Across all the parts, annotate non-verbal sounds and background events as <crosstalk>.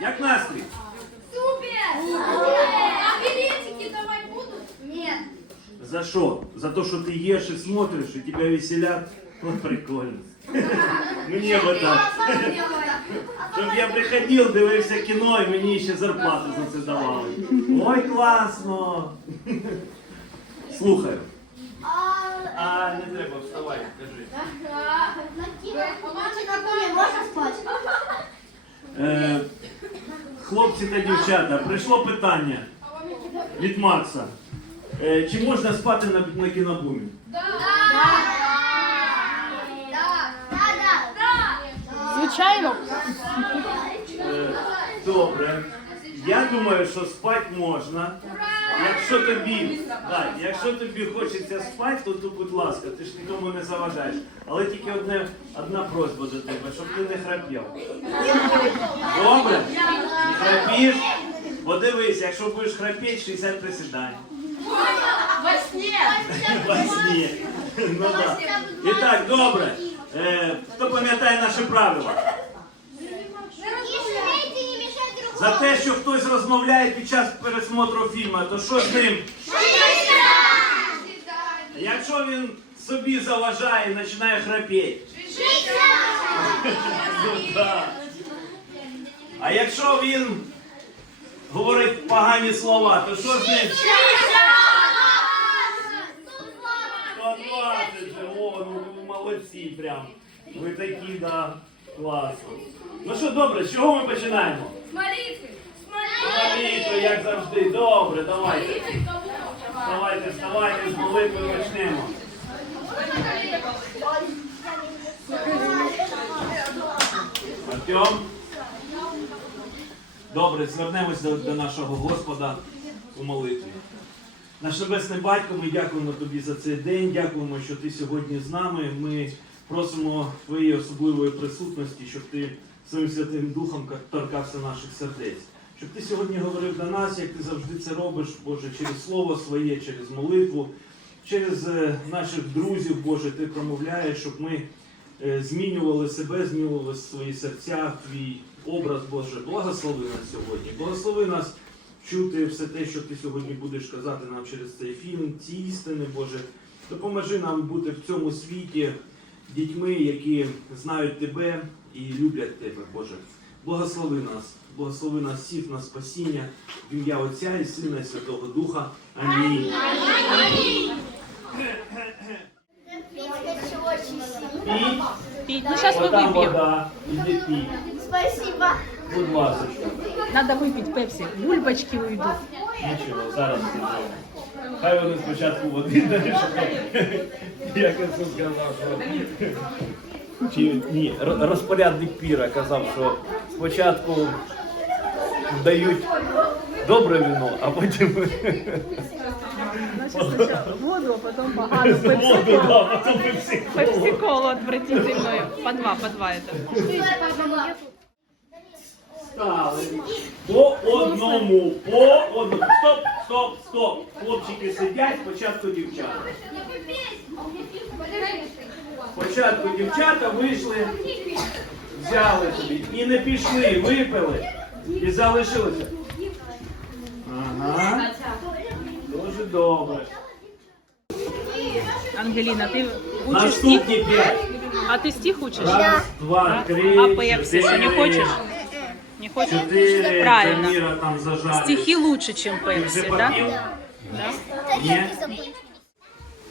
Як настрій? Супер! А билетики давать будут? Нет. За що? За те, що ти їш і смотриш, і тебе веселять? Ну, прикольно. Мені би так. Щоб я приходив, дивився кіно і мені ще зарплату за це давали. Ой, класно! Слухаю. А не треба, вставай, кажи. Можно спать? Е, хлопці та дівчата, прийшло питання від Макса. Е, чи можна спати на, на кінобумі? Да. Да. Да. Да. Звичайно. Е, добре. Я думаю, що спати можна. Якщо тобі, так, якщо тобі хочеться спати, то, то будь ласка, ти ж нікому не заважаєш. Але тільки одне, одна просьба до тебе, щоб ти не храпів. Добре? Не храпіш? Бо дивись, якщо будеш храпіти, 60 присідань. Во сне. Во сні. Ну, да. І так, добре. Е, хто пам'ятає наші правила? За те, що хтось розмовляє під час пересмотру фільму, то що з ним? Якщо він собі заважає і починає храпіти. Ну. А якщо він говорить погані слова, то що з ним? 120 о, ну ви молодці прям. Ви такі, да, класно. Ну що, добре, з чого ми починаємо? С молитвы. Як завжди. Добре, давайте. Вставайте, вставайте, з молитви почнемо. Артем. Добре, звернемось до, до нашого Господа у молитві. Наш Небесний Батько, ми дякуємо тобі за цей день, дякуємо, що ти сьогодні з нами. Ми просимо твоєї особливої присутності, щоб ти своїм Святим Духом торкався наших сердець. Щоб ти сьогодні говорив до нас, як ти завжди це робиш, Боже, через слово своє, через молитву, через е, наших друзів, Боже, ти промовляєш, щоб ми е, змінювали себе, змінювали свої серця, твій образ, Боже. Благослови нас сьогодні. Благослови нас чути все те, що ти сьогодні будеш казати нам через цей фільм, ці істини, Боже. Допоможи нам бути в цьому світі дітьми, які знають тебе і люблять тебе, Боже. Благослови нас, благослови нас всіх на спасіння в ім'я Отця і Сина і Святого Духа. Амінь. Піть, Пить. Ну, сейчас мы отам выпьем. вода, іди піть. Спасибо. Будь ласка. Надо выпить пепси. Бульбочки уйдут. Нічого, зараз підемо. Хай вони спочатку води дають. Я це сказав, що. чи ні, розпорядник піра казав, що спочатку дають добре вино, а потім <laughs> Значит, сначала воду, а потом погану воду, да, потім пепсі. Пепси-колу отвратительную. По два, по два это. Стали. По одному, по одному. Стоп, стоп, стоп. Хлопчики сидять, спочатку дівчата. Спочатку дівчата вийшли, взяли собі і не пішли, випили і залишилися. Ага. Дуже добре. Ангелина, ты учишь стих? Наступні п'ять. А ты стих учишь? Раз, два, три, А пепси не хочешь? Не хочешь? Чотири. Правильно. Таміра там зажарить. Стихи лучше, чем Ти пепси, попів? да? Ні?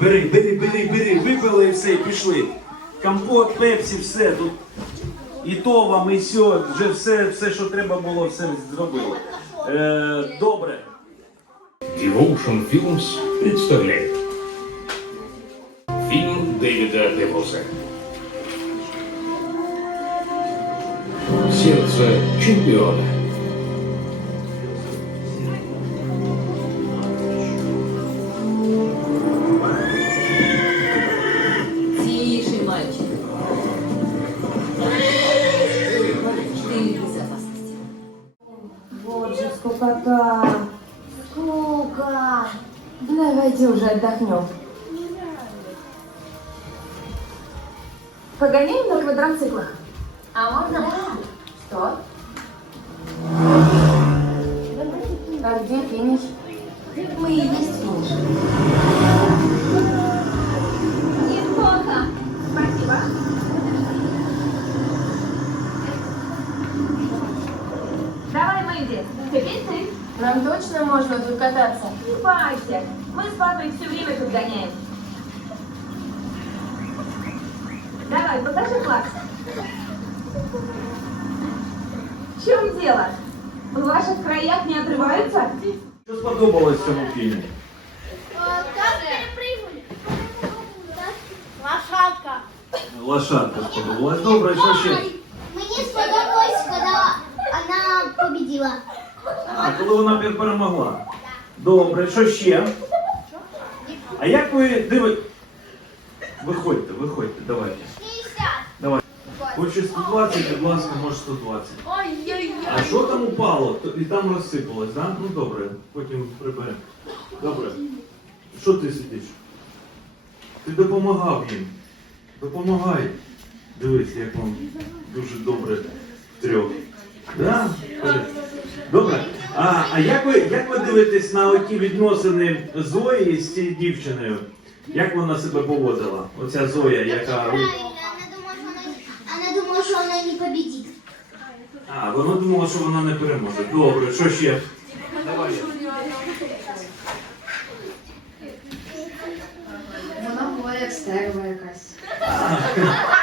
Бери, бери, бери, бери, випили і все, і пішли. Компот, пепсі, все. Тут і то вам, і сьо, вже все, все, що треба було, все зробили. Е, добре. Devotion Films представляет фильм Дэвида Девоса «Сердце чемпиона». отдохнем. Погоняем на квадроциклах. А можно? Да. Что? А где финиш? Мы и есть финиш. Неплохо. Спасибо. Давай, Мэдди, теперь ты. Нам точно можно тут кататься? Не. Мы с папой все время тут гоняем. Давай, покажи класс. В чем дело? В ваших краях не отрываются? Що сподобалось в цьому фільмі? Лошадка. Лошадка сподобалась. Добре, що ще? Мне сподобалось, когда она победила. А, коли вона пер- перемогла. Добре, що ще? А як ви диви... Виходьте, виходьте, давайте. 50. Давай. Хоче 120, будь ласка, може 120. Ой-ой-ой. А що там упало? То- І там розсипалось, так? Да? Ну добре, потім приберемо. Добре. Що ти сидиш? Ти допомагав їм. Допомагай. Дивись, як вам дуже добре трьох. Да? Добре. А, а як ви, як ви дивитесь на оті відносини Зої з цією дівчиною? Як вона себе поводила? Оця Зоя, яка. Правильно, она думала, что она, она думала, что она не победит. А, вона думала, що вона не переможе. Добре, що ще? Давай. Вона була як стерва якась. <laughs>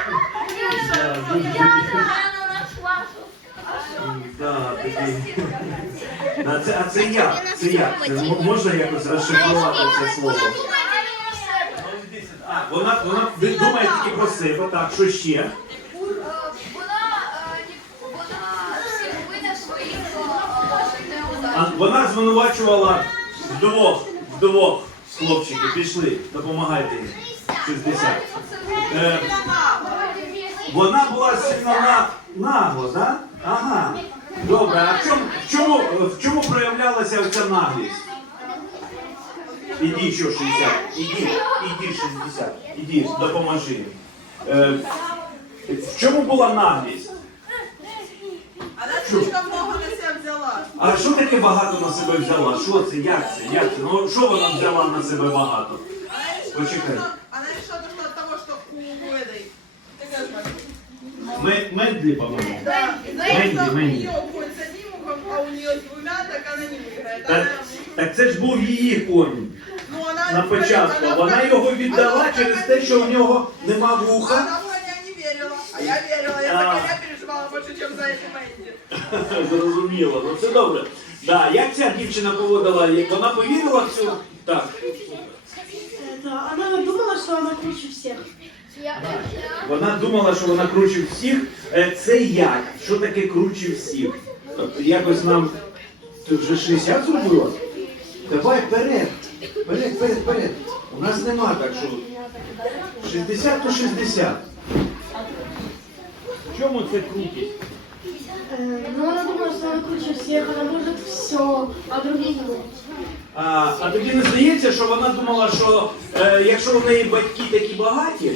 Да, такі. А це, а це як? Це? М- можна якось розшифрувати це слово? А, вона, вона думає тільки про себе, так, що ще? Вона е, своїх е, А, вона звинувачувала вдвох, вдвох хлопчики, пішли, допомагайте їм. 60. Е, вона була сильно на, нагло, так? Ага. Добре, а в чому, в чому, в чому проявлялася ця наглість? Іди що 60, іди, іди 60, іди, допоможи. Е, в чому була наглість? Взяла. А що таке багато на себе взяла? Що це? Як це? Як це? Ну що вона взяла на себе багато? Почекай. что, она решила, что от того, что у этой... ты как сказать, Ми, Мендлі, по-моєму. Да, из-за Мэнди, того, что у Мэнди. нее конь с одним ухом, а у нее с двумя, так она не выиграет. Так, Она- так це ж був її конь ну, она на початку. Вона його віддала через те, що в нього нема вуха. Она в коня не верила, а я верила. Я за А. коня переживала больше, чем за эти Мэнди. Зрозуміло, <laughs> ну це добре. Да, як ця дівчина поводила? Як Вона повірила в цю? Так. Она думала, что она круче всех. Вона думала, що вона круче всіх. Е, Це як? Що таке круче всіх? Тобто Якось нам. Ти вже 60 зробила? Давай вперед. Вперед, вперед, вперед. У нас нема так, що 60 то 60. В чому це крутість? Ну, она думала, что она круче всех, она может все, а другие не. А, а тобі не здається, що вона думала, що е, якщо в неї батьки такі багаті,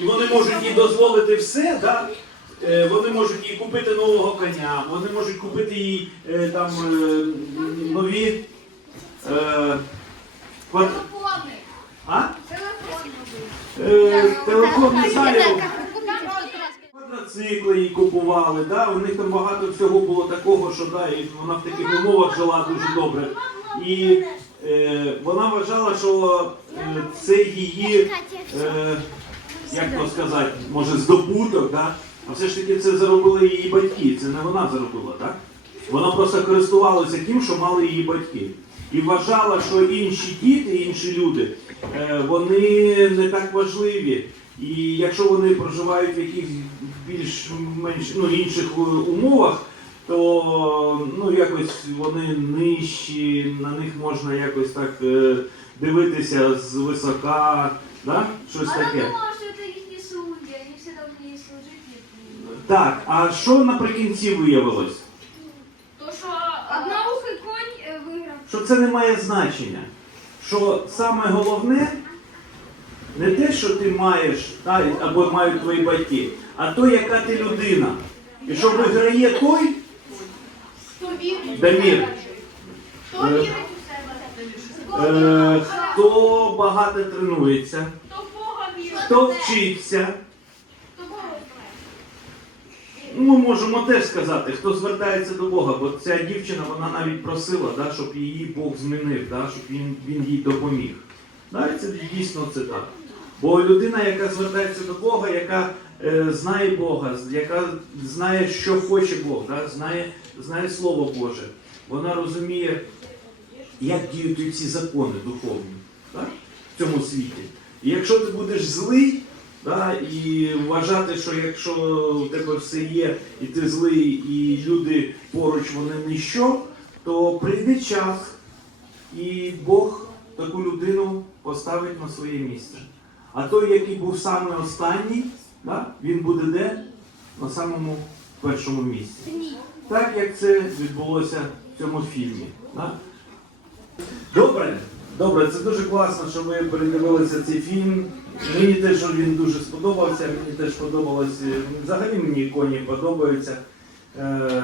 і вони можуть їй дозволити все, да? е, вони можуть їй купити нового коня, вони можуть купити їй е, там е, нові. Е, квад- а? Е, телефон не знаю. Квадроцикли їй купували, да? у них там багато всього було такого, що да, і вона в таких умовах жила дуже добре. І е, вона вважала, що це її, е, як то сказати, може здобуток, да? а все ж таки це заробили її батьки, це не вона заробила, так? Вона просто користувалася тим, що мали її батьки. І вважала, що інші діти, інші люди, е, вони не так важливі. І якщо вони проживають в якихось більш-менш ну, інших е, умовах, то ну, якось вони нижчі, на них можна якось так е, дивитися з висока, да? щось таке. думала, что это их не судьи, они все должны ей служить. Так, а що наприкінці виявилось? То, что одноухий конь е, виграв. що це не має значення. Що саме головне не те, що ти маєш та, або мають твої батьки, а то, яка ти людина. І що виграє той, Кто вірить? Дамір, Хто Е, вірить у себе? е, хто багато тренується, Хто хто вчиться, Хто ми можемо теж сказати, хто звертається до Бога, бо ця дівчина вона навіть просила, да, щоб її Бог змінив, да, щоб він, він їй допоміг. Да, це дійсно це так. Бо людина, яка звертається до Бога, яка е, знає Бога, яка знає, що хоче Бог, да, знає, знає Слово Боже, вона розуміє, як діють ці закони духовні так, в цьому світі. І якщо ти будеш злий, да, і вважати, що якщо у тебе все є, і ти злий, і люди поруч вони ніщо, то прийде час, і Бог таку людину поставить на своє місце. А той, який був саме останній, да, він буде де? На самому першому місці. Так як це відбулося в цьому фільмі. Да? Добре, добре, це дуже класно, що ви передивилися цей фільм. Мені теж він дуже сподобався, мені теж подобалось. е, Взагалі мені коні подобаються. Е,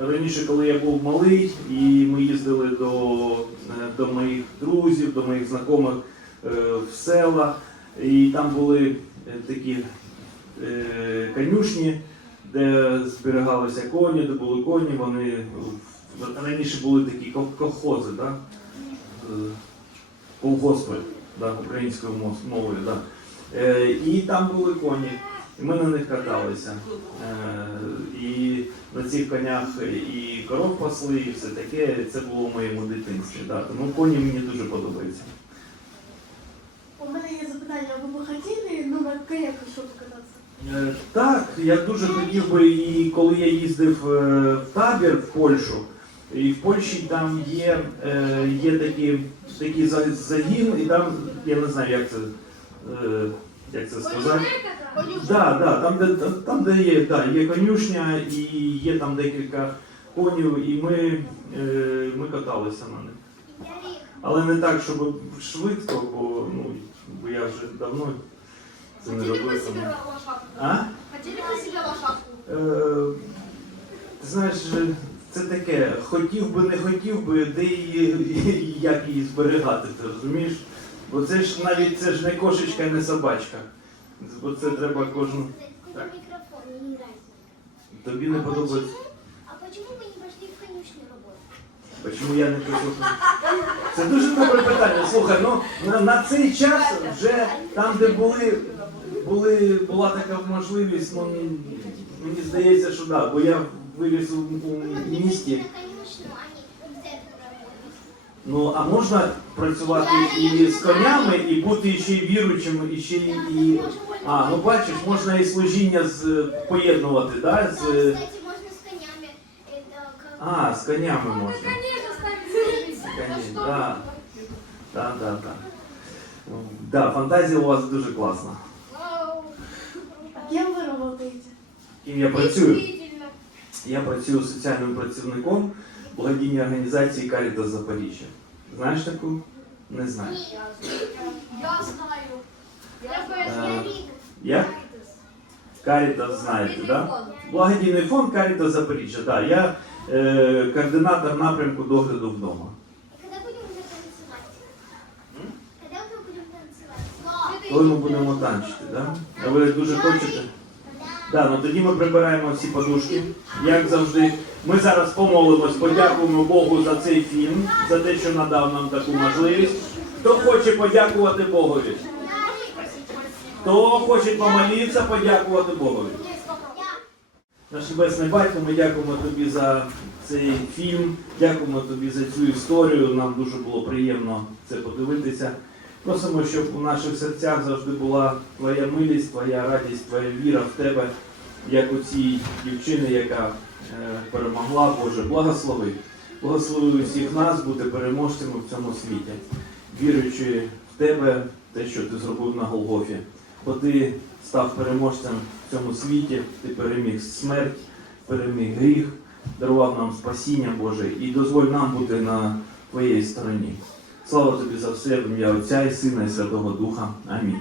Раніше, коли я був малий, і ми їздили до, е, до моїх друзів, до моїх знайомих в села, і там були такі конюшні, де зберігалися коні, де були коні, вони раніше були такі кол- колхози, да? Колгоспи да, українською мов- мовою. Да. Е, і там були коні, і ми на них каталися. Е, і на цих конях і коров пасли, і все таке. Це було в моєму дитинстві. Да. Тому коні мені дуже подобаються. У мене є запитання, ви б хотіли ну, на конях щоб покататися? Е, Так, я дуже хотів би, і коли я їздив е, в табір в Польщу, і в Польщі там є, е, є такі, такий загін, і там, я не знаю, як це, е, як це сказати. Да, да, там, де, там, де є, да, є конюшня і є там декілька конів, і ми, е, ми каталися на них. Але не так, щоб швидко, бо, ну, бо я вже давно це не Хотели бы робив. себе тому- лошадку? А? Хотели себе лошадку? Знаєш, це таке, хотів би, не хотів би, де її, <laughs> як її зберігати, ти розумієш? Бо це ж навіть це ж не кошечка, не собачка. Бо це треба кожну. Так. микрофон, не нравится. Тобі не подобається. А почему вы не пошли в конюшню работать? Чому я не прислухав? Це дуже добре питання. Слухай, ну на, на цей час вже там, де були, були була така можливість, ну мені- здається, що так, бо я виріс у, у місті. на конюшню, а не в церкви работать. Ну, а можна працювати і з конями, і бути ще й віруючим, і ще й і. А, ну бачиш, можна і служіння з поєднувати, да? Да, З, кстати, можно с конями. Это как... а, з конями можна. Конечно, с конями. Конечно, да. Да, да, да. Да, фантазія у вас дуже класна. Вау. А кем ви працюєте? Ким я працюю? Я працюю соціальним працівником благодійній організації Карітас Запоріжжя. Знаєш таку? Не знаєш. Я знаю. Я Е, знаю. Як? Карітас знаєте, так? Да? Благодійний фонд Карітас Запоріжжя. Да, я е, координатор напрямку догляду вдома. Коли ми будемо танчити, да? А ви дуже хочете? Да, ну тоді ми прибираємо всі подушки, як завжди. Ми зараз помолимось, подякуємо Богу за цей фільм, за те, що надав нам таку можливість. Хто хоче подякувати Богові? Хто хоче помолитися, подякувати Богові? Наш небесний батько, ми дякуємо тобі за цей фільм, дякуємо тобі за цю історію. Нам дуже було приємно це подивитися. Просимо, щоб у наших серцях завжди була твоя милість, твоя радість, твоя віра в тебе, як у цій дівчини, яка е, перемогла, Боже, благослови. Благослови усіх нас бути переможцями в цьому світі, віруючи в тебе, те, що ти зробив на Голгофі. Бо ти став переможцем в цьому світі, ти переміг смерть, переміг гріх, дарував нам спасіння Боже і дозволь нам бути на твоїй стороні. Слава тобі за все в ім'я Отця і Сина і Святого Духа. Амінь.